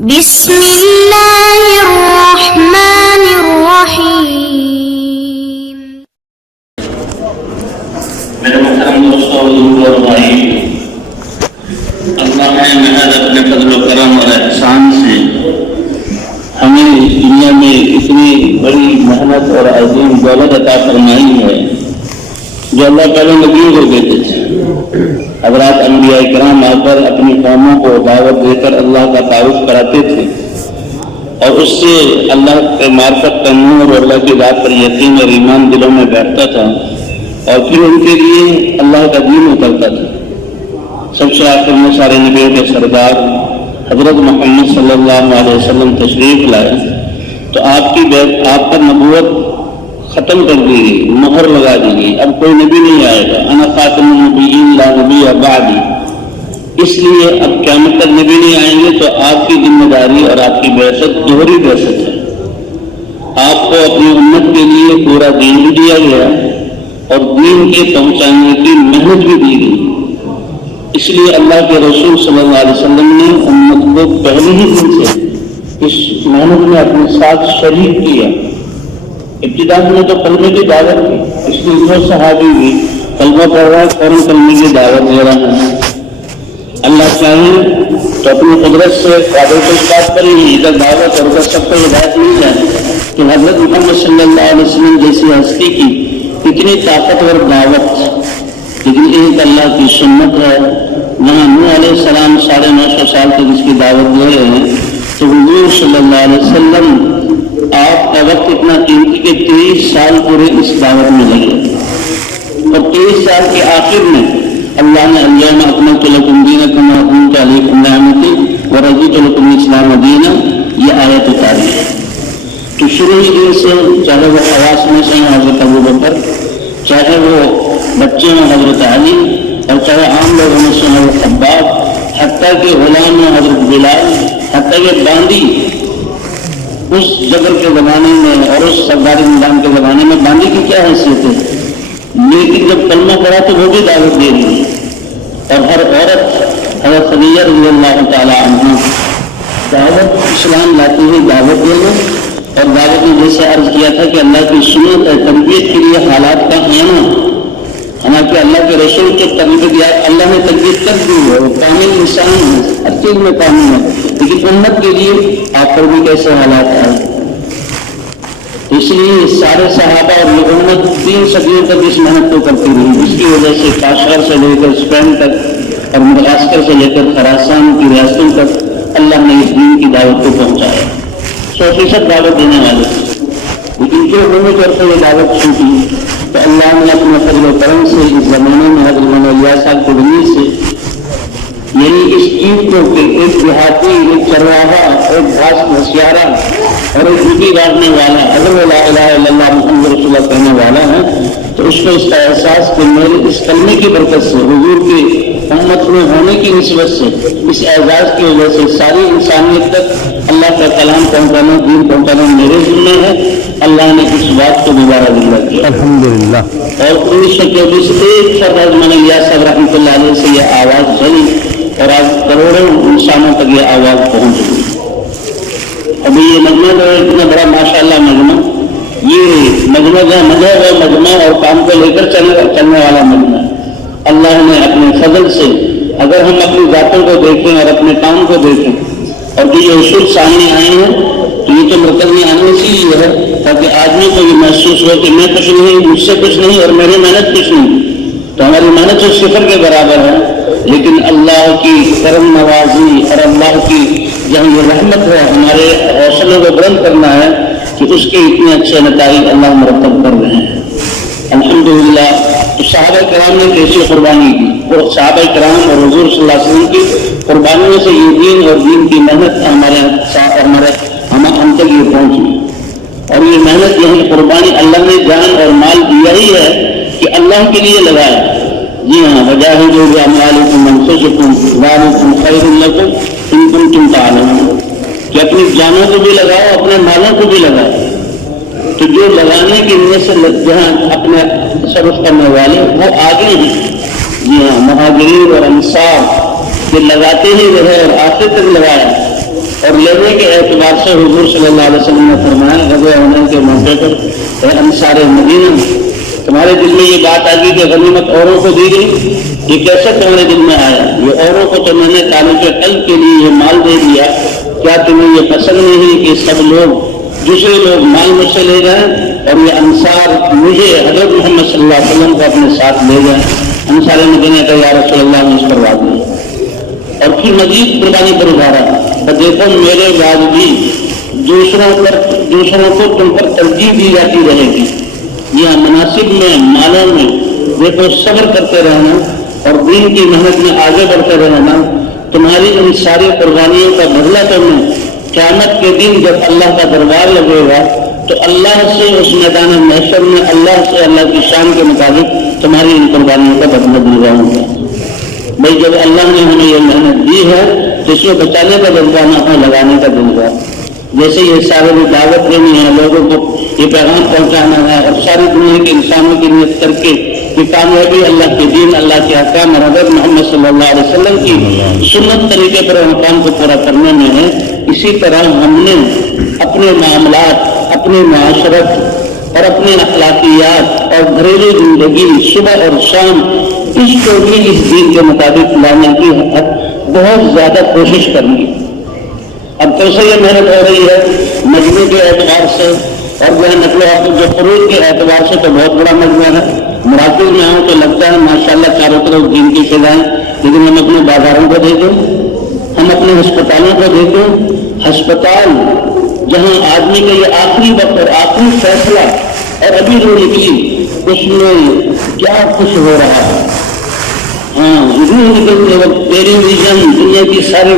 بسم اللہ الرحمن الرحیم۔ میرے محترم دوستوں اور بھائی، اللہ نے محض اپنے فضل و کرم اور احسان سے ہمیں دنیا میں اتنی بڑی محنت اور عظیم دولت عطا فرمائی ہے جو اللہ پہلے نبیوں کو دیتے تھے۔ حضرات انبیاء کرام آ کر اپنی قوموں کو دعوت دے کر اللہ کا تعارف کراتے تھے اور اس سے اللہ کے معرفت کا نور اور اللہ کی ذات پر یقین اور ایمان دلوں میں بیٹھتا تھا اور پھر ان کے لیے اللہ کا دین اترتا تھا۔ سب سے آخر میں سارے نبیوں کے سردار حضرت محمد صلی اللہ علیہ وسلم تشریف لائے تو آپ پر نبوت ختم کر دی گئی، مہر لگا دی گئی، اب کوئی نبی نہیں آئے گا۔ انا خاتم النبیین لا نبی بعدی، اس لیے اب قیامت تک نبی نہیں آئیں گے تو آپ کی ذمہ داری اور آپ کی بعثت دوہری بعثت ہے۔ آپ کو اپنی امت کے لیے پورا دین بھی دیا گیا اور دین کے پہنچانے کی محنت بھی دی گئی۔ اس لیے اللہ کے رسول صلی اللہ علیہ وسلم نے امت کو پہلے ہی دن سے اس محنت میں اپنے ساتھ شریک کیا۔ ابتدا میں تو کلمے کی دعوت کی، اس لیے جو صحابی بھی کلمہ پڑھ رہا ہے فوراً کلمے کی دعوت دے رہا ہے۔ اللہ چاہے تو اپنی قدرت سے قابل کو اس بات پر ہی ادھر دعوت اور ادھر سب کو ہدایت مل جائے کہ حضرت محمد صلی اللہ علیہ وسلم جیسی ہستی کی اتنی طاقتور دعوت، لیکن ایک اللہ کی سنت ہے۔ جہاں نوح علیہ السلام 950 سال تک اس کی دعوت دے رہے ہیں تو حضور صلی اللہ علیہ وسلم آپ کا وقت اتنا قیمتی کہ 23 سال پورے اس دعوت میں لگے اور 23 سال کے آخر میں اللہ نے الیوم اکملت لکم دینکم واتممت علیکم نعمتی ورضیت لکم الاسلام دینا، یہ آیت اتاری ہے۔ تو شروع ہی دن سے چاہے وہ خواص میں سے حضرت ابوبکر، چاہے وہ بچے میں حضرت علی، اور چاہے عام لوگوں میں سے حضرت خباب، حتیٰ کہ غلام میں حضرت بلال، حتیٰ کہ باندی اس جبر کے زمانے میں اور اس سرداری نظام کے زمانے میں باندی کی کیا حیثیت ہے، لیکن جب کلمہ پڑا تو وہ بھی دعوت دے دی۔ اور ہر عورت حضرت خدیجہ رضی اللہ تعالی عنہ دعوت اسلام لاتے ہوئے دعوت دے دو، اور دعوت نے جیسے عرض کیا تھا کہ اللہ کی سنت ہے تربیت کے لیے حالات کا آنا، حالانکہ اللہ کے رسول کو تربیت اللہ نے تربیت کر دی ہے، وہ کامل انسان ہے، ہر چیز میں کامل ہے، لیکن امت کے لیے آپ پر بھی کیسے حالات آئے۔ اس لیے سارے صحابہ اور یہ امت 3 صدیوں تک اس محنت کو کرتی رہی، جس کی وجہ سے کاشغر سے لے کر اسپین تک اور مدغاسکر سے لے کر خراسان کی ریاستوں تک اللہ نے اس دین کی دعوت کو پہنچایا۔ 100% دعوت دینے والے، لیکن جو ہونے کرتے یہ دعوت چھوٹی تو اللہ نے اپنے فضل و کرم سے اس زمانے میں حضرت مولانا صاحب کو دلیل سے، یعنی اس چیز کو کہ ایک دیہاتی، ایک چرواہا، ایک گھاس گھسیارا اور ایک روٹی کاٹنے والا اگر وہ لا الہ الا اللہ محمد رسول اللہ کہنے والا ہے تو اس کو اس کا احساس کہ میرے اس کلمے کی برکت سے، حضور کے امت میں ہونے کی نسبت سے، اس اعزاز کی وجہ سے ساری انسانیت تک اللہ کا کلام پہنچانا، دین پہنچانا میرے ذمہ ہے۔ اللہ نے اس بات کو دوبارہ زندہ کیا الحمدللہ۔ اور 1924 ایک فرد مولانا صاحب رحمۃ اللہ علیہ سے یہ آواز چلی اور آج کروڑوں انسانوں تک یہ آواز پہنچ گئی۔ ابھی یہ مجمع جو ہے اتنا بڑا ماشاءاللہ مجمع، یہ مجمع کا مجمع اور کام کو لے کر چلنے والا مجمع، اللہ نے اپنے فضل سے اگر ہم اپنی ذاتوں کو دیکھیں اور اپنے کام کو دیکھیں اور یہ اصول سامنے آئے ہیں تو یہ تو مرکز میں آنے اسی لیے ہے تاکہ آدمی کو یہ محسوس ہو کہ میں کچھ نہیں، مجھ سے کچھ نہیں اور میری محنت کچھ نہیں، تو ہماری محنت تو صفر کے برابر ہے، لیکن اللہ کی کرم نوازی اور اللہ کی جہاں یہ رحمت ہے ہمارے حوصلے کو بلند کرنا ہے کہ اس کے اتنے اچھے نتائج اللہ مرتب کر رہے ہیں الحمدللہ۔ تو صحابہ کرام نے کیسی قربانی کی، اور صحابہ کرام اور حضور صلی اللہ علیہ وسلم کی قربانیوں سے یہ دین اور دین کی محنت ہم تک یہ پہنچی، اور یہ محنت یہی قربانی اللہ نے جان اور مال دیا ہی ہے کہ اللہ کے لیے لگایا۔ جی ہاں، وجاہدوا باموالکم وانفسکم ذالکم خیر لکم ان کنتم تعلمون، کہ اپنی جانوں کو بھی لگاؤ، اپنے مالوں کو بھی لگاؤ۔ تو جو لگانے کی نیت سے جہاں اپنے تصرف کرنے والے وہ آگے ہیں۔ جی ہاں، مہاجرین اور انصار یہ لگاتے ہی رہے اور آخر تک لگایا، اور لینے کے اعتبار سے حضور صلی اللہ علیہ وسلم نے فرمایا غزوہ حنین کے موقع پر اے انصار مدینہ، تمہارے دل میں یہ بات آ گئی کہ غنیمت اوروں کو دی گئی، یہ کیسے تمہارے دل میں آیا؟ یہ اوروں کو تو میں نے طالب علم کے لیے یہ مال دے دیا، کیا تمہیں یہ پسند نہیں کہ سب لوگ دوسرے لوگ مال مجھ سے لے جائیں اور یہ انصار مجھے حضرت محمد صلی اللہ علیہ وسلم کو اپنے ساتھ لے جائیں؟ انصار مدینہ کا یا رسول اللہ مجھ پر وعدہ دیا اور پھر مزید قربانی پر ابھارا، دیکھو میرے بعد بھی دوسروں کو تم پر ترجیح دی جاتی رہے گی، یہ مناسب میں مالوں میں دیکھو صبر کرتے رہنا اور دین کی محنت میں آگے بڑھتے رہنا، تمہاری ان ساری قربانیوں کا بدلہ تمہیں قیامت کے دن جب اللہ کا دربار لگے گا تو اللہ سے اس میدان محشر میں اللہ کی شان کے مطابق تمہاری ان قربانیوں کا بدلہ دلواؤں گا۔ بھائی جب اللہ نے ہمیں یہ محنت دی ہے تو اس میں بچانے کا جذبہ نہ ہو، لگانے کا جذبہ، جیسے یہ سارے بھی دعوت دینی ہے، لوگوں کو یہ پیغام پہنچانا ہے اور ساری دنیا کے انسانوں کی نیت کر کے کہ کامیابی اللہ کے دین، اللہ کے احکام اور حضرت محمد صلی اللہ علیہ وسلم کی سنت طریقے پر مقام کو پورا کرنے میں ہے۔ اسی طرح ہم نے اپنے معاملات، اپنی معاشرت اور اپنے اخلاقیات اور گھریلو زندگی صبح اور شام اس کو بھی اس دین کے مطابق لانے کی بہت زیادہ کوشش کرنی۔ اب تو سے یہ محنت ہو رہی ہے مجموعے کے اعتبار سے اور جو ہے نقل و حرکت جو فروغ کے اعتبار سے تو بہت بڑا مجموعہ ہے۔ مراکز میں آؤں تو لگتا ہے ماشاءاللہ چاروں طرف دین کی فضائیں، لیکن ہم اپنے بازاروں کو دیکھیں، ہم اپنے ہسپتالوں کو دیکھیں، ہسپتال جہاں آدمی کا یہ آخری وقت اور آخری فیصلہ اور ابھی جو نکلی اس میں کیا کچھ ہو رہا ہے، نکلتے وقت ٹیلی ویژن دنیا کی سارے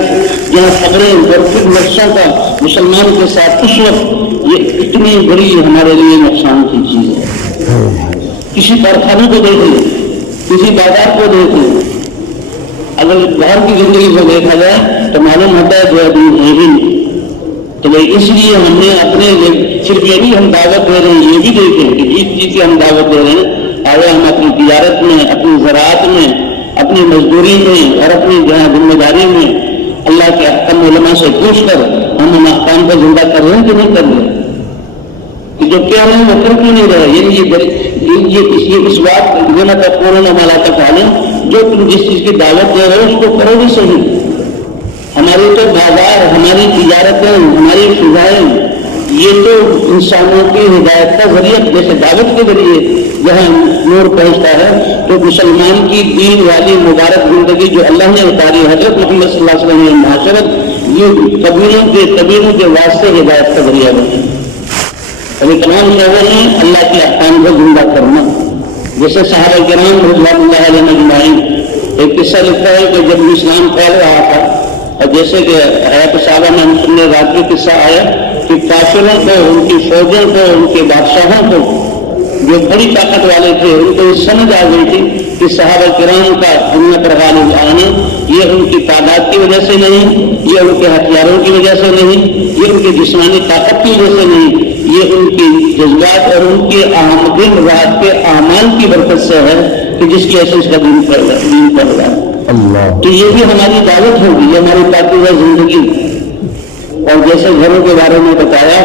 جہاں خبریں اور پھر نقشوں کا مسلمان کے ساتھ اس وقت یہ اتنی بڑی ہمارے لیے نقصان کی چیز ہے۔ کسی کارخانے کو دیکھیں، کسی بازار کو دیکھیں، اگر باہر کی زندگی کو دیکھا جائے تو معلوم ہوتا ہے جو ابھی ہے ہی نہیں۔ تو اس لیے ہم نے اپنے صرف یہ بھی ہم دعوت دے رہے ہیں، یہ بھی دیکھیں کہ جس چیز کی ہم دعوت دے رہے ہیں آیا ہم اپنی تجارت میں، اپنی زراعت میں، اپنی مزدوری میں اور اپنی ذمہ داری میں اللہ کے احکام علماء سے پوچھ کر ہم ان احکام کو زندہ کر رہے ہیں کہ نہیں کر رہے کہ جو کیا رہے ہیں وہ کر کیوں نہیں رہے؟ یعنی یہ اس بات جو نہ تقولون ما لا تفعلون، جو تم جس چیز کی دعوت دے رہے ہو اس کو کرو بھی صحیح۔ ہماری تو بازار، ہماری تجارتیں، ہماری فضائیں یہ تو انسانوں کی ہدایت کا ذریعہ، جیسے دعوت کے ذریعے جہاں نور پہنچتا ہے تو مسلمان کی دین والی مبارک زندگی جو اللہ نے اتاری حضرت محمد صلی اللہ علیہ وسلم نے معاشرت، یہ قبیلوں کے واسطے ہدایت کا ذریعہ بنے۔ اور تمام لوگوں نے اللہ کے احکام کو زندہ کرنا، جیسے صحابہ کرام رضوان اللہ علیہ اجمعین۔ ایک قصہ لکھتا ہے کہ جب اسلام پھیل رہا تھا اور جیسے کہ حیات صحابہ میں ہم سننے رات میں قصہ آیا کہ کافروں کو، ان کی فوجوں کو، ان کے بادشاہوں کو جو بڑی طاقت والے تھے ان کو یہ سمجھ آ گئی تھی کہ صحابہ کرام کا دنیا پر غالب آنا یہ ان کی تعداد کی وجہ سے نہیں، یہ ان کے ہتھیاروں کی وجہ سے نہیں، یہ ان کی جسمانی طاقت کی وجہ سے نہیں، یہ ان کی جذبات اور ان کے دن رات کے اعمال کی برکت سے ہے کہ جس کی وجہ سے اس کا دین پڑ رہا ہے۔ تو یہ بھی ہماری دعوت ہوگی، یہ ہماری پاکیزہ زندگی۔ اور جیسے گھروں کے بارے میں بتایا،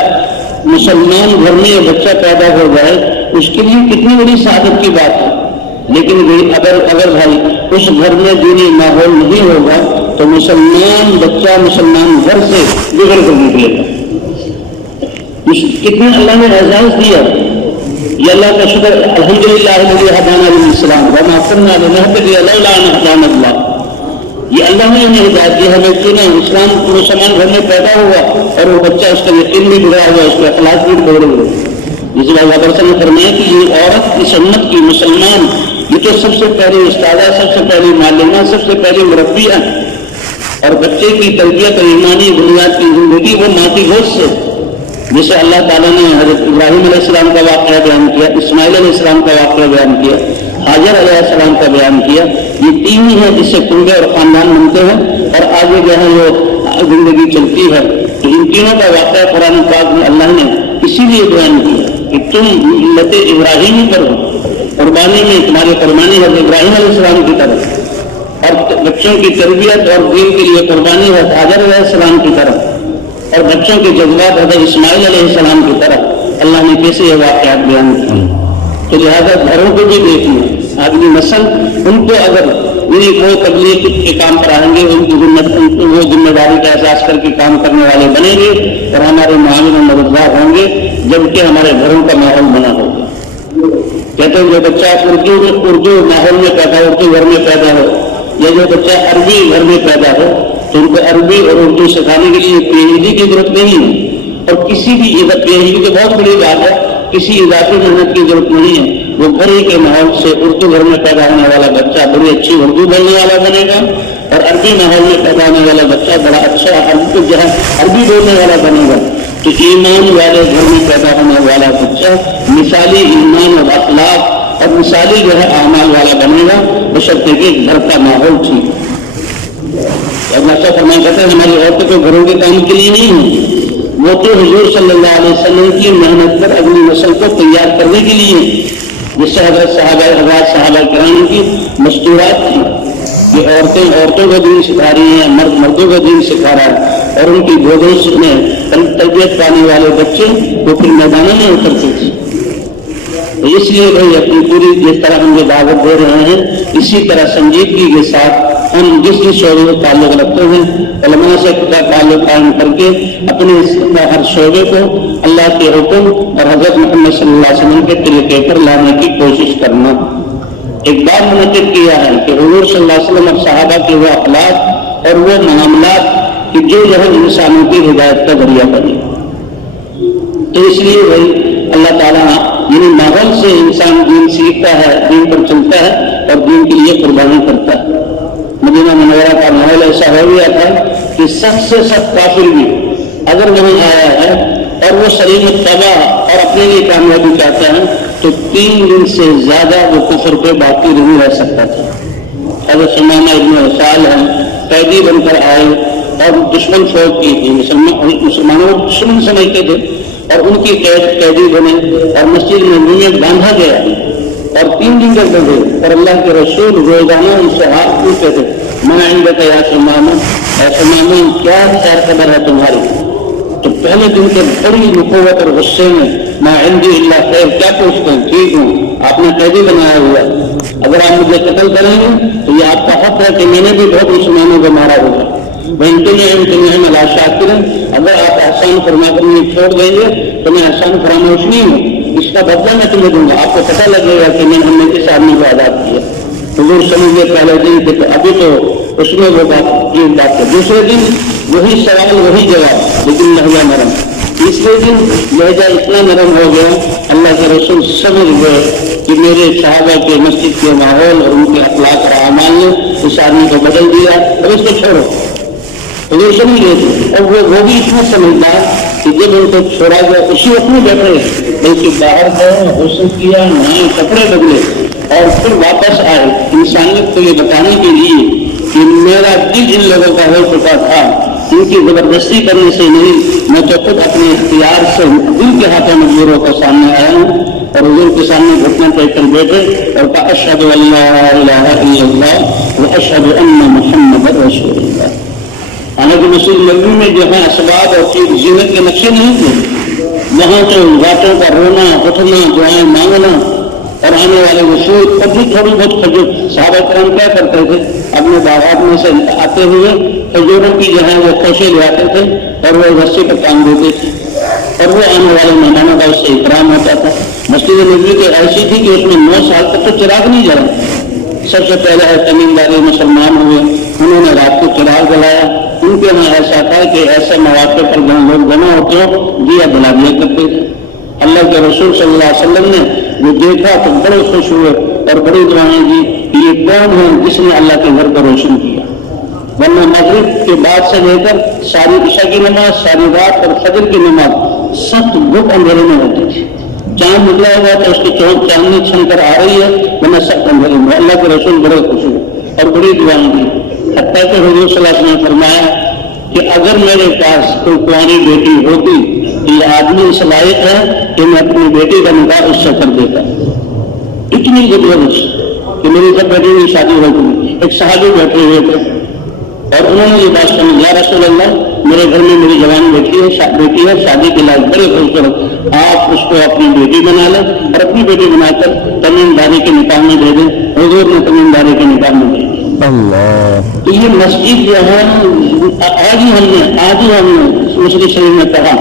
مسلمان گھر میں یہ بچہ پیدا ہو جائے اس کے لیے کتنی بڑی سعادت کی بات ہے، لیکن اگر بھائی اس گھر میں دینی ماحول نہیں ہوگا تو مسلمان بچہ مسلمان گھر سے بگڑ کر نکلے گا۔ کتنے اللہ نے اعزاز دیا، یہ اللہ کا شکر، الحمدللہ الذی ہدانا للاسلام وما كنا لنهتدی لولا ان هدانا اللہ۔ یہ اللہ نے ہمیں ہدایت دی، ہمیں چنا، اسلام مسلمان گھر میں پیدا ہوا اور وہ بچہ اس کا یقین بھی بگڑا ہوا، اس کے اخلاق بھی بگڑے ہوئے۔ جس بات نے فرمایا کہ یہ عورت اس امت کی مسلمان یہ تو سب سے پہلی استاذہ، سب سے پہلی معلمہ، سب سے پہلی مربیہ، اور بچے کی تربیت اور ایمانی بنیاد کی زندگی وہ ماں کی گود سے، جسے اللہ تعالیٰ نے حضرت ابراہیم علیہ السلام کا واقعہ بیان کیا، اسماعیل علیہ السلام کا واقعہ بیان کیا، حاجر علیہ السلام کا بیان کیا۔ یہ تین ہی ہیں جس سے کنبے اور خاندان بنتے ہیں اور آگے جو ہے وہ زندگی چلتی ہے۔ تو ان تینوں کا واقعہ قرآن پاک میں اللہ نے اسی لیے بیان کیا کہ تم ملت ابراہیمی پر ہو، قربانی میں تمہاری قربانی حضرت ابراہیم علیہ السلام کی طرف، اور بچوں کی تربیت اور دین کے لیے قربانی حضرت حاجر علیہ السلام کی طرف۔ اور بچوں کے جذبات حضرت اسماعیل علیہ السلام کی طرح اللہ نے کیسے یہ واقعات بیان کیے. تو لہٰذا گھروں کو بھی دیکھنا، اگلی نسل ان کو اگر وہ تبلیغ کے کام پر آئیں گے، ان کی وہ ذمہ داری کا احساس کر کے کام کرنے والے بنیں گے اور ہمارے معاملے میں مددگار ہوں گے، جبکہ ہمارے گھروں کا ماحول بنا ہوگا. کہتے ہیں جو بچہ اردو ماحول میں پیدا ہو، اردو گھر میں پیدا ہو، یا جو بچہ عربی گھر میں پیدا ہو، تو ان کو عربی اور اردو سکھانے کے لیے پی ایچ ڈی کی ضرورت نہیں ہے، اور کسی بھی پی ایچ ڈی تو بہت بڑی بات ہے، کسی اضافی محنت کی ضرورت نہیں ہے. وہ گھر ہی کے ماحول سے اردو گھر میں پیدا ہونے والا بچہ بڑی اچھی اردو بولنے والا بنے گا، اور عربی ماحول میں پیدا ہونے والا بچہ بڑا اچھا عربی بولنے والا بنے گا. تو ایمان والے گھر میں پیدا ہونے والا بچہ مثالی ایمان اور اخلاق اور مثالی اعمال والا بنے گا، بشرطے کہ گھر کا ماحول ٹھیک. فرمایا کہتے ہیں ہماری عورتوں کو گھروں کے کام کے لیے نہیں ہے، وہ تو حضور صلی اللہ علیہ وسلم کی محنت پر اگلی نسل کو تیار کرنے کے لیے، جس سے حضرت صحابہ کرام کی مستورات تھی کہ عورتوں کو دین سکھا رہی ہیں، مرد مردوں کو دین سکھا رہا ہے، اور ان کی گودوں میں تربیت پانے والے بچے وہ پھر میدانوں میں اترتے تھے. اس لیے بھائی اپنی پوری جس طرح ہم جو دعوت دے رہے ہیں، اسی طرح سنجیدگی کے ساتھ ہم جس شعبے سے تعلق رکھتے ہیں علماء سے تعلق قائم کر کے اپنے ہر شعبے کو اللہ کے حکم اور حضرت محمد صلی اللہ علیہ وسلم کے طریقے پر لانے کی کوشش کرنا. ایک بار منعقد کیا ہے کہ حضور صلی اللہ علیہ وسلم اور صحابہ کے وہ اخلاق اور وہ معاملات کہ جو انسانوں کی ہدایت کا ذریعہ بنے. تو اس لیے بھائی اللہ تعالیٰ یعنی ماحول سے انسان دین سیکھتا ہے، دین پر چلتا ہے اور دین کے لیے قربانی کرتا ہے. مدینہ منورہ کا ماحول ایسا ہو گیا تھا کہ سخت سے سخت کافر بھی اگر وہاں آیا ہے اور وہ سلیم الطبع اور اپنے لیے کامیابی چاہتا ہے تو 3 دن سے زیادہ وہ کفر پہ باقی نہیں رہ سکتا تھا. حضرت سمامہ ابن عسال ہیں، قیدی بن کر آئے اور دشمن فوج کی تھی، مسلمانوں کو دشمن سمجھتے تھے اور ان کی قیدی بنے اور مسجد میں باندھا گیا اور 3 دن کرتے تھے. اور اللہ کے رسول روزانہ ان سے ہاتھ پوچھتے تھے، میں عندک یا سمامہ، اے سمامہ کیا خیر خبر ہے تمہاری؟ تو پہلے دن کے بڑی نقوت اور غصے میں میں عندی اللہ خیر، کیا پوچھتے ہیں؟ ٹھیک ہوں، آپ نے قیدی بنایا ہوا، اگر آپ مجھے قتل کریں گے تو یہ آپ کا حق ہے کہ میں نے بھی بہت مسلمانوں کو مارا ہوا. اگر آپ احسان فرما کر مجھے چھوڑ دیں گے تو میں احسان فراموش نہیں ہوں، اس کا بدلہ میں تمہیں دوں گا. آپ کو پتہ لگے گا کہ میں ہم نے کس آدمی کو آزاد کیا. حضور سمجھے پہلے دن کہ ابھی تو اس میں وہ بات ہے. دوسرے دن وہی سوال وہی جواب، لیکن لہجہ نرم. تیسرے دن لہجہ اتنا نرم ہو گیا اللہ کے رسول سمجھ گئے کہ میرے صحابہ کے مسجد کے ماحول اور ان کے اخلاق اور اعمال نے اس آدمی کو بدل دیا، اور اس کو چھوڑو. حضور سمجھ گئے تھے اور وہ بھی اتنا سمجھدار کہ جب ان کو چھوڑا گیا اسی وقت میں بیٹھے، بلکہ باہر گئے، غسل کیا، نئے کپڑے بدلے اور پھر واپس آئے انسانیت کو یہ بتانے کے لیے کہ میرا دل ان لوگوں کا ہو چکا تھا، ان کی زبردستی کرنے سے نہیں، میں تو خود اپنے اختیار سے دل کے ہاتھوں مجبور ہو کر سامنے آیا ہوں. اور حضور کے سامنے گھٹنا ٹیک کر بیٹھے اور کہا اشہد ان لا الہ الا اللہ و اشہد ان محمد رسول اللہ. حالانکہ مسجد نبوی میں جہاں اسباب اور زینت کے نقشے نہیں تھے، وہاں تو راتوں کا رونا اٹھنا، دعائیں مانگنا اور آنے والے وصول اور بھی تھوڑی بہت کھجور. صحابہ کرام کیا کرتے تھے؟ اپنے باغات میں سے آتے ہوئے کھجوروں کی جو ہے وہ خوشے لے آتے تھے اور وہ رسی پر ٹانگ دیتے تھے اور وہ آنے والے مہمانوں کا اس سے اکرام ہوتا تھا. مسجد نبوی تو ایسی تھی کہ اس میں 9 سال تک تو چراغ نہیں جلا. سب سے پہلے تمیم داری مسلمان ہوئے، انہوں نے رات کو چراغ جلایا. ان کے یہاں ایسا تھا کہ ایسے مواقع پر جہاں لوگ جمع ہوتے ہو دیا جلا دیا کرتے تھے. اللہ کے رسول صلی اللہ علیہ وسلم نے وہ دیکھا تو بڑے خوش ہوئے اور بڑی دعائیں دی کہ یہ کون ہے جس نے اللہ کے گھر کو روشن کیا. ورنہ مغرب کے بعد سے لے کر ساری عشاء کی نماز، ساری رات اور فجر کی نماز سخت گھٹ اندھیرے میں ہوتی تھی. چاند نکلا ہوا تو اس کی چاندنی چھن کر آ رہی ہے، ورنہ سخت اندھیرے میں. اللہ کے رسول بڑے خوش ہوئے اور بڑی دعائیں دی. حتیٰ کہ حضور صلی اللہ علیہ وسلم نے فرمایا کہ اگر میرے پاس کوئی کنواری بیٹی ہوتی تو یہ آدمی اس لائق ہے کہ میں اپنی بیٹی کا نکاح اس سے کر دیتا. اتنی ضرورت کہ میری جب بیٹی کی شادی ہو گئی. ایک صحابی بیٹھے ہوئے تھے اور انہوں نے یہ بات سمجھ، یا رسول اللہ میرے گھر میں میری جوان بیٹی ہے شادی کے لائق بڑے خوبصورت، آپ اس کو اپنی بیٹی بنا لیں اور اپنی بیٹی بنا کر تمیمداری کے نکاح میں دے دیں۔ حضور نے تمیمداری کے نکاح میں دے دیا۔ اللہ، تو یہ مسجد جو ہے آج ہی ہم نے مسلم شریف میں کہا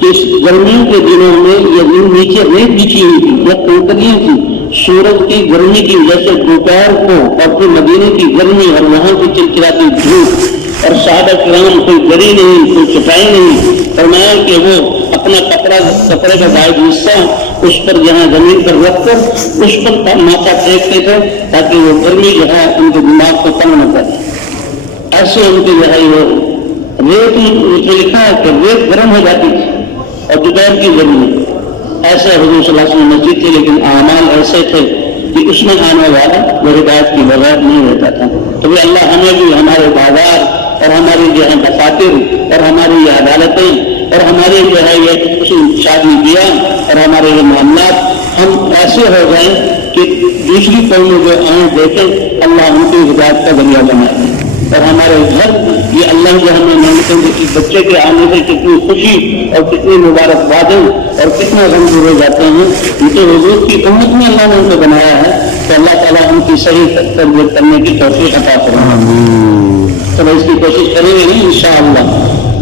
کہ اس گرمیوں کے دنوں میں یہ نیچے ریت بچھی ہوئی تھی یا کنکریاں تھی، سورج کی گرمی کی وجہ سے دوپہر کو اور پھر مدینے کی گرمی اور وہاں کی چلچلاتی دھوپ اور صحابہ کرام کوئی گری نہیں کوئی چٹائی نہیں، فرمایا کہ وہ اپنا کپڑے کا زائد حصہ اس پر جہاں زمین پر رکھ کر اس پر ماتھا ٹیکتے تھے تاکہ وہ گرمی جو ہے ان کے دماغ کو تنگ نہ کرے۔ ایسے ان کی جو ہے وہ ریت لکھا ہے کہ ریت گرم ہو جاتی تھی اور دوپہر کی گرمی ایسے حضور صلی اللہ علیہ وسلم مسجد تھی، لیکن اعمال ایسے تھے کہ اس میں آنے والا وہ ہدایت کی بغیر نہیں رہتا تھا۔ تو اللہ ہمیں بھی ہمارے بازار اور ہماری جو ہے دفاتر اور ہماری یہ عدالتیں اور ہمارے جو ہے یہ شادی بیاہ اور ہمارے یہ معاملات ہم ایسے ہو جائیں کہ دوسری قومیں جو آئیں دیکھیں اللہ ان کی ہدایت کا ذریعہ بنائے، اور ہمارے گھر یہ اللہ جو ہمیں مانگتے ہیں کہ بچے کے آنے سے کتنی خوشی اور کتنی مبارکبادیں اور کتنا غم دور ہو جاتے ہیں، ان کے حضور کی امت میں اللہ نے ان کو بنایا ہے، تو اللہ تعالیٰ ان کی صحیح تربیت کرنے کی توفیق عطا فرمائے۔ تو اس کی کوشش کریں گے نہیں انشاءاللہ۔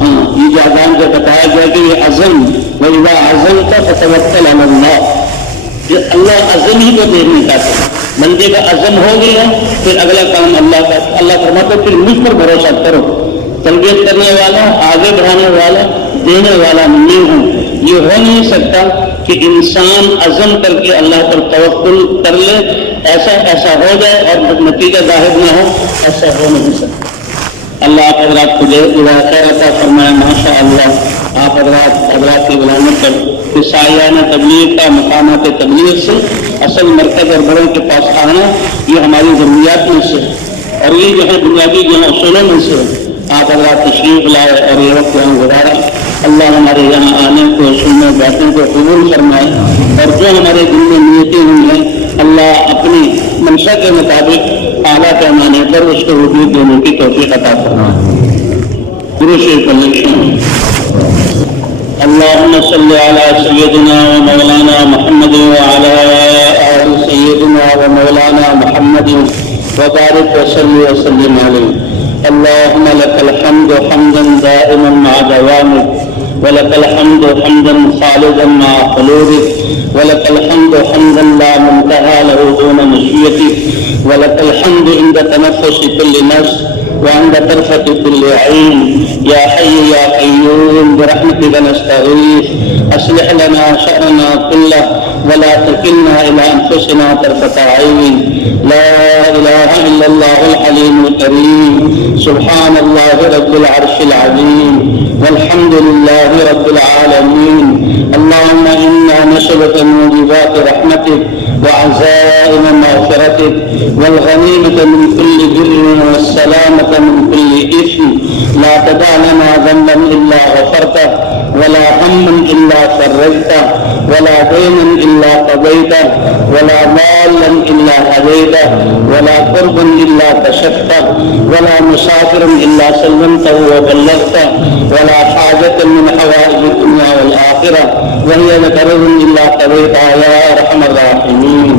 ہاں، یہ جو اذان کو بتایا گیا کہ یہ عزم وَإِذَا عَزَمْتَ فَتَوَكَّلْ عَلَى اللَّهِ، یہ اللہ عزم ہی کو دیکھنے کا ہے، بندے کا عزم ہو گیا پھر اگلا کام اللہ کا، اللہ فرماتا پھر مجھ پر بھروسہ کرو۔ تربیت کرنے والا، آگے بڑھانے والا، دینے والا نہیں ہوں۔ یہ ہو نہیں سکتا کہ انسان عزم کر کے اللہ پر توکل کر لے، ایسا ہو جائے اور نتیجہ ظاہر نہ ہو، ایسا ہو نہیں سکتا۔ اللہ آپ حضرات کو جزائے خیر عطا فرمائے۔ ماشاء اللہ آپ حضرات کی غلامت پر سایانہ تبلیغ کا، مقامات تبلیغ سے اصل مرکز اور بڑوں کے پاس آنا یہ ہماری ضروریات میں سے اور یہ جو ہے بنیادی جو ہے اصولوں میں سے آپ حضرات تشریف لائے اور یہ وقت یہاں گزارا۔ اللہ ہمارے یہاں آنے کو، سننے بیٹھنے کو قبول فرمائے، اور جو ہمارے دل میں نیتیں ہوئی ہیں اللہ اپنی منشا کے مطابق اعلیٰ پیمانے پر اس کو وجود دینے کی توفیق عطا فرمائے۔ درود شریف اللهم صل على سيدنا ومولانا محمد وعلى آل سيدنا ومولانا محمد وبارك وسلم عليه۔ اللهم لك الحمد حمدا دائما مع دوامك، ولك الحمد حمدا خالدا مع خلودك، ولك الحمد حمدا لا منتهى له دون مشيئتك، ولك الحمد عند تنفس كل نفس وعند طرفة كل عين، يا حي يا قيوم برحمتك نستغيث، أصلح لنا شأننا كله ولا تكلنا إلى أنفسنا طرفة عين، لا إله إلا الله الحليم الكريم، سبحان الله رب العرش العظيم، والحمد لله رب العالمين۔ اللهم إنا نسألك موجبات رحمتك وعزائم مغفرتك والغنيمة من كل بر والسلامة من كل إثم، لا تدع لنا ذنبا إلا غفرته ولا هما إلا فرجته ولا دينا إلا قضيته ولا ضالا إلا هديته ولا قربا إلا كشفته ولا مسافرا إلا سلمته وبلغته ولا حاجة من حوائج الدنيا والآخرة وهي لك رضا إلا قضيتها يا أرحم الراحمين۔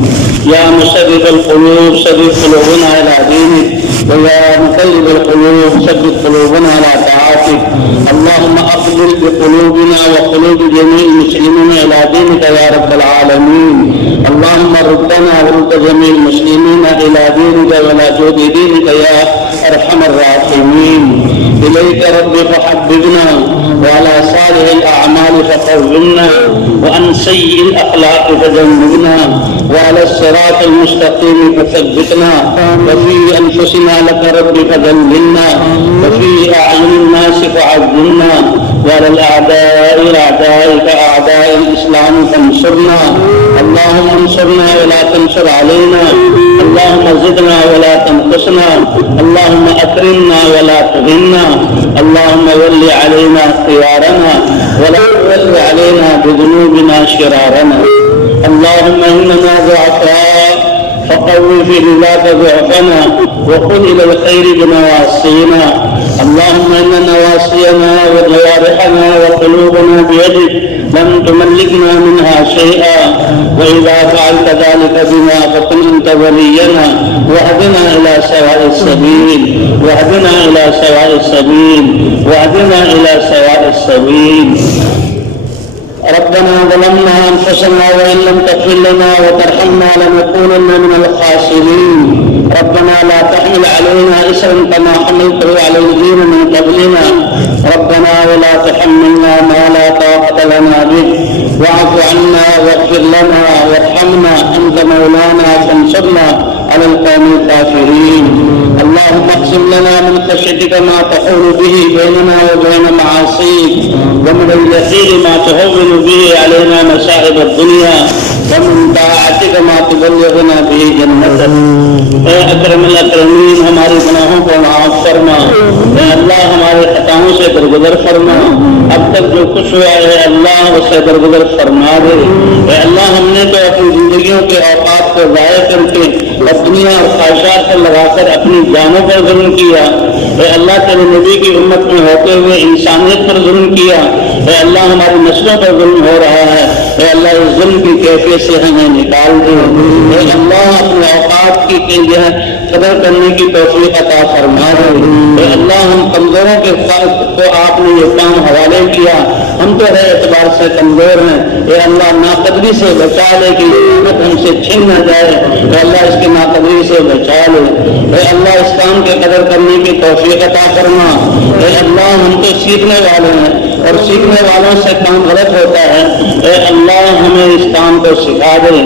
يا مصرف القلوب ثبت قلوبنا على دينك، ويا مقلب القلوب ثبت قلوبنا على طاعتك۔ اللهم أقبل بقلوبنا وقلوب جميع المسلمين إلى دينك يا رب العالمين۔ اللهم ردنا ورد جميع المسلمين إلى دينك ولا جود دينك يا أرحم الراحمين۔ إليك رب فحببنا، وعلى صالح الأعمال فقومنا، وعن سيء الأخلاق فجنبنا، وعلى الصراط المستقيم فثبتنا، وفي أنفسنا لك رب فذللنا، وفي أعين الناس فعذبنا، وعلى الأعداء أعدائك أعداء الإسلام فانصرنا، اللهم انصرنا ولا تنصر علينا، اللهم زدنا ولا تنقصنا، اللهم أكرمنا ولا تهنا، اللهم ول علينا خيارنا ولا تول علينا بذنوبنا شرارنا، اللهم إننا ضعفاء فقوي في رضاك ضعفنا وخذ إلى الخير بنواصينا. اللهم إن نواصينا وجوارحنا وقلوبنا بيدك لم تملكنا منها شيئا، وإذا فعلت ذلك بنا فكن أنت ولينا واهدنا إلى سواء السبيل، واهدنا إلى سواء السبيل، واهدنا إلى سواء السبيل. ربنا ظلمنا أنفسنا وإن لم تغفر لنا وترحمنا لنكونن من الخاسرين. ربنا لا تحمل علينا إصرا كما حملته على الذين من قبلنا. ربنا ولا تحملنا ما لا طاقة لنا به، واعف عنا واغفر لنا وارحمنا أنت مولانا فانصرنا على القوم الكافرين. اللهم اقسم لنا من خشيتك ما تحول به بيننا وبين معاصيك، ومن اليقين ما تهون به علينا مصائب الدنيا، ومن طاعتك ما تبلغنا به جنتك. اے اکرم الاکرمین، ہمارے گناہوں کو معاف فرما. اے اللہ ہمارے خطاؤں سے درگزر فرما. اب تک جو کچھ ہوا ہے اللہ اسے درگزر فرما دے. اے اللہ ہم نے تو اپنی زندگیوں کے اوقات کو ضائع کر کے دنیا اور خواہشات پر لگا کر اپنی جانوں پر ظلم کیا. اے اللہ تیرے نبی کی امت میں ہوتے ہوئے انسانیت پر ظلم کیا. اے اللہ ہماری نسلوں پر ظلم ہو رہا ہے. اے اللہ اس ظلم کی کیفیت سے ہمیں نکال دے. اے اللہ اپنے اوقات کی قدر کرنے کی توفیق عطا فرما دے. اے اللہ ہم کمزوروں کے کو آپ نے یہ کام حوالے کیا. ہم تو ہر اعتبار سے کمزور ہیں. اے اللہ ناقدری سے بچا لے کہ یہ ہم سے چھن نہ جائے. اے اللہ اس کی ناقدری سے بچا لے. اے اللہ اس کام کے قدر کرنے کی توفیق عطا فرما. اے اللہ ہم تو سیکھنے والے ہیں اور سیکھنے والوں سے کام غلط ہوتا ہے. اے اللہ ہمیں اس کام کو سکھا دے.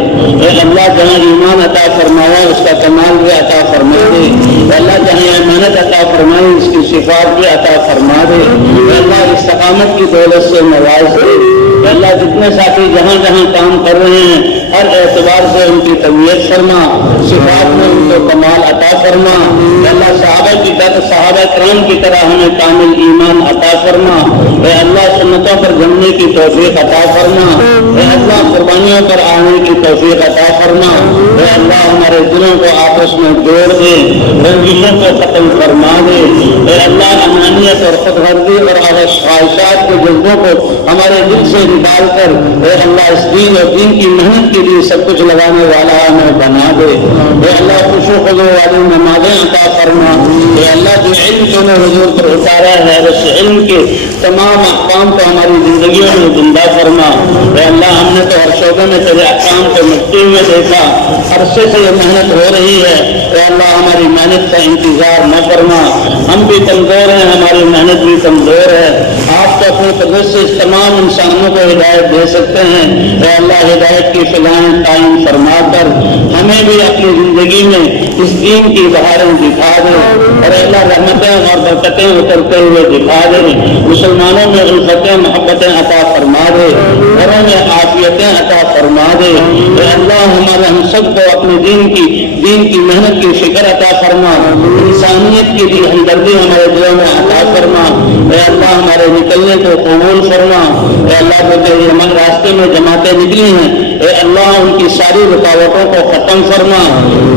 اے اللہ جہاں ایمان عطا فرمایا اس کا کمال بھی عطا فرما دے. اے اللہ جہاں محنت عطا فرمائی اس کی صفات بھی عطا فرما دے. اے اللہ استقامت کی دولت سے نواز دے. اے اللہ جتنے ساتھی جہاں جہاں کام کر رہے ہیں ہر اعتبار سے ان کی تربیت فرما. صفات میں ان کو کمال عطا فرما. اے اللہ صحابہ کرام کی طرح ہمیں کامل ایمان عطا فرما. اے اللہ سنتوں پر جمنے کی توفیق عطا فرما. اے اللہ قربانیوں پر آنے کی توفیق عطا فرما. اے اللہ ہمارے دلوں کو آپس میں جوڑ دے. رنجشوں کو ختم فرما دے. اے اللہ انانیت اور خود غرضی اور خواہشات کے جذبوں کو ہمارے دل سے نکال کر اے اللہ اس دین اور دین کی محنت کے لیے سب کچھ لگانے والا ہمیں بنا دے. اے اللہ خوش و خضوع والی نمازیں عطا فرما. اے اللہ جو علم تو نے حضور پر اتارا ہے اس علم کے تمام احکام کو ہماری زندگیوں میں زندہ فرما. اے اللہ ہم نے تو ہر شعبے میں تیرے احکام کو مٹتے ہوئے دیکھا. عرصے سے یہ محنت ہو رہی ہے. اے اللہ ہماری محنت کا انتظار نہ فرما. ہم بھی کمزور ہیں، ہماری محنت بھی کمزور ہے. آپ تو اپنے قدرت سے اس تمام انسانوں کو ہدایت دے سکتے ہیں. اے اللہ ہدایت کی فضائیں قائم فرما کر ہمیں بھی اپنی زندگی میں اس دین کی بہاریں دکھا دے. اور اللہ رحمتیں اور برکتیں اترتے ہوئے دکھا دے. مسلمانوں میں الفتیں محبتیں عطا فرما دے. گھروں میں عافیتیں عطا فرما دے. اے اللہ ہمارے ہم سب کو اپنے دین کی محنت کی فکر عطا فرما. انسانیت کی بھی ہمدردی ہمارے دلوں میں عطا فرما. اے اللہ ہمارے نکلنے کو قبول فرما. اے اللہ کو تیرے ہمارے راستے میں جماعتیں نکلی ہیں. اے اللہ ان کی ساری رکاوٹوں کو ختم فرما.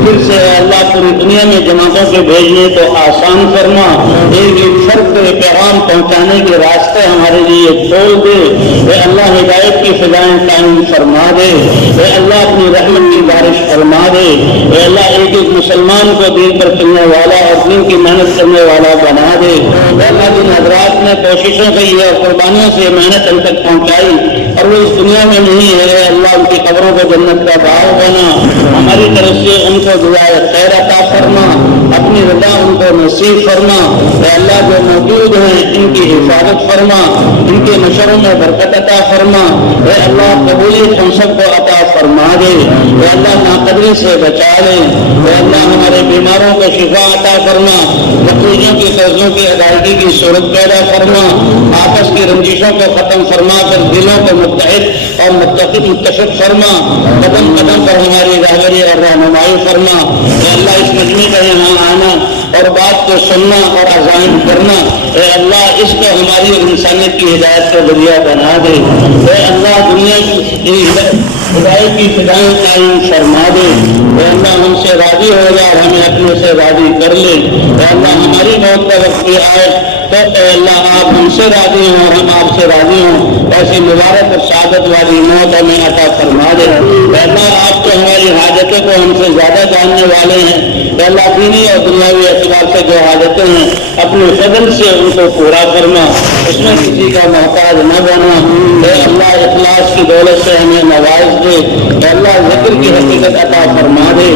پھر سے اے اللہ پوری دنیا میں جماعتوں کے بھیجنے کو آسان فرما. ایک فرق کو پیغام پہنچانے کے راستے ہمارے لیے کھول دے. اے اللہ ہدایت کی فضائیں قائم فرما دے. اے اللہ اپنی رحمت کی بارش فرما دے. اے اللہ ایک ایک مسلمان کو دین پر چلنے والا اور دین کی محنت کرنے والا بنا دے. اے اللہ جن حضرات نے کوششوں کی اور قربانیوں سے محنت ہم تک پہنچائی اور وہ اس دنیا میں نہیں ہے، اے اللہ ان کی قبروں کو جنت کا باغ بنا. ہماری طرف سے ان کو دعائے خیر عطا فرما. اپنی رضا ان کو نصیب فرما. اے اللہ جو موجود ہیں ان کی حفاظت فرما. ان کے نشروں میں برکت عطا فرما. اے اللہ قبولیت ہم سب کو عطا فرما دے. اے اللہ ناقدری سے بچا لے. اے اللہ ہمارے بیماروں کو شفا عطا فرما. مقروضوں کی قرضوں کی ادائیگی کی صورت پیدا فرما. آپس کی رنجشوں کو ختم فرما کر دلوں کو متحد اور متفق فرما. قدم قدم پر ہماری رہبری اور رہنمائی فرما. اے اللہ اس مجمع کا یہاں آنا اور بات کو سننا اور عزائم کرنا، اے اللہ اس کو ہماری اور انسانیت کی ہدایت کا ذریعہ بنا دے۔ اے اللہ دنیا کی ہدایت کی فضائیں قائم فرما دے۔ اے اللہ ہم سے راضی ہو جا اور ہمیں اپنے سے راضی کر لے۔ اے اللہ ہماری موت کا وقت بھی آئے تو اے اللہ آپ ہم سے راضی ہوں اور ہم آپ سے راضی ہوں، ایسی مبارک اور سعادت والی موت ہمیں عطا فرما دے۔ اے اللہ آپ تو ہماری حاجتوں کو ہم سے زیادہ جاننے والے ہیں۔ اے اللہ دینی اور دنیاوی اعتبار سے جو حاجتیں ہیں اپنے فضل سے ان کو پورا کرنا، اس میں کسی کا محتاج نہ بنا۔ اے اللہ اخلاص کی دولت سے ہمیں نواز دے۔ اے اللہ ذکر کی حقیقت عطا فرما دے۔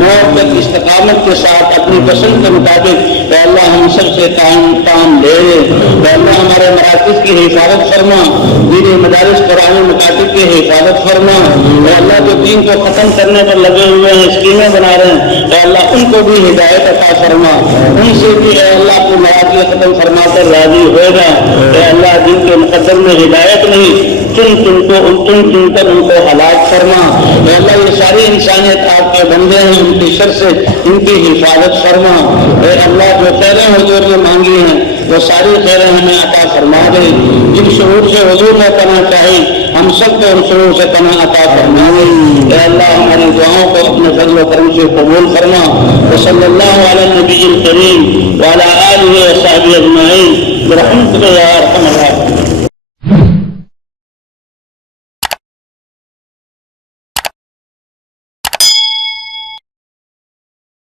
موت تک استقامت کے ساتھ اپنی پسند کے مطابق اے اللہ ہم سب سے کام لے لے۔ اے اللہ ہمارے مراکز کی حفاظت فرما، دینی مدارس قرآنی مکاتب کی حفاظت فرما۔ اے اللہ جو دین کو ختم کرنے پر لگے ہوئے ہیں، اسکیمیں بنا رہے ہیں، اے اللہ ان کو بھی ہدایت عطا فرما، ان سے بھی اے اللہ کو ناراضگی ختم فرما کر راضی ہوگا۔ اے اللہ جن کے مقدر میں ہدایت نہیں، چن کر ان کو ہلاک فرما۔ اے اللہ یہ ساری انسانیت آپ کے بندے ہیں، ان کی شر سے ان کی حفاظت فرما۔ اے اللہ جو خیریں حضور نے مانگی ہیں وہ ساری خیریں ہمیں عطا فرما دے۔ جن شرور سے حضور نے پناہ چاہی ہم سب کو ان شرور سے پناہ عطا فرما دے۔ اے اللہ ہماری دعاؤں کو اپنے فضل و کرم سے قبول فرما۔ وصلی اللہ علی النبی الکریم وعلی آلہ وصحبہ اجمعین برحمتک یا ارحم الراحمین۔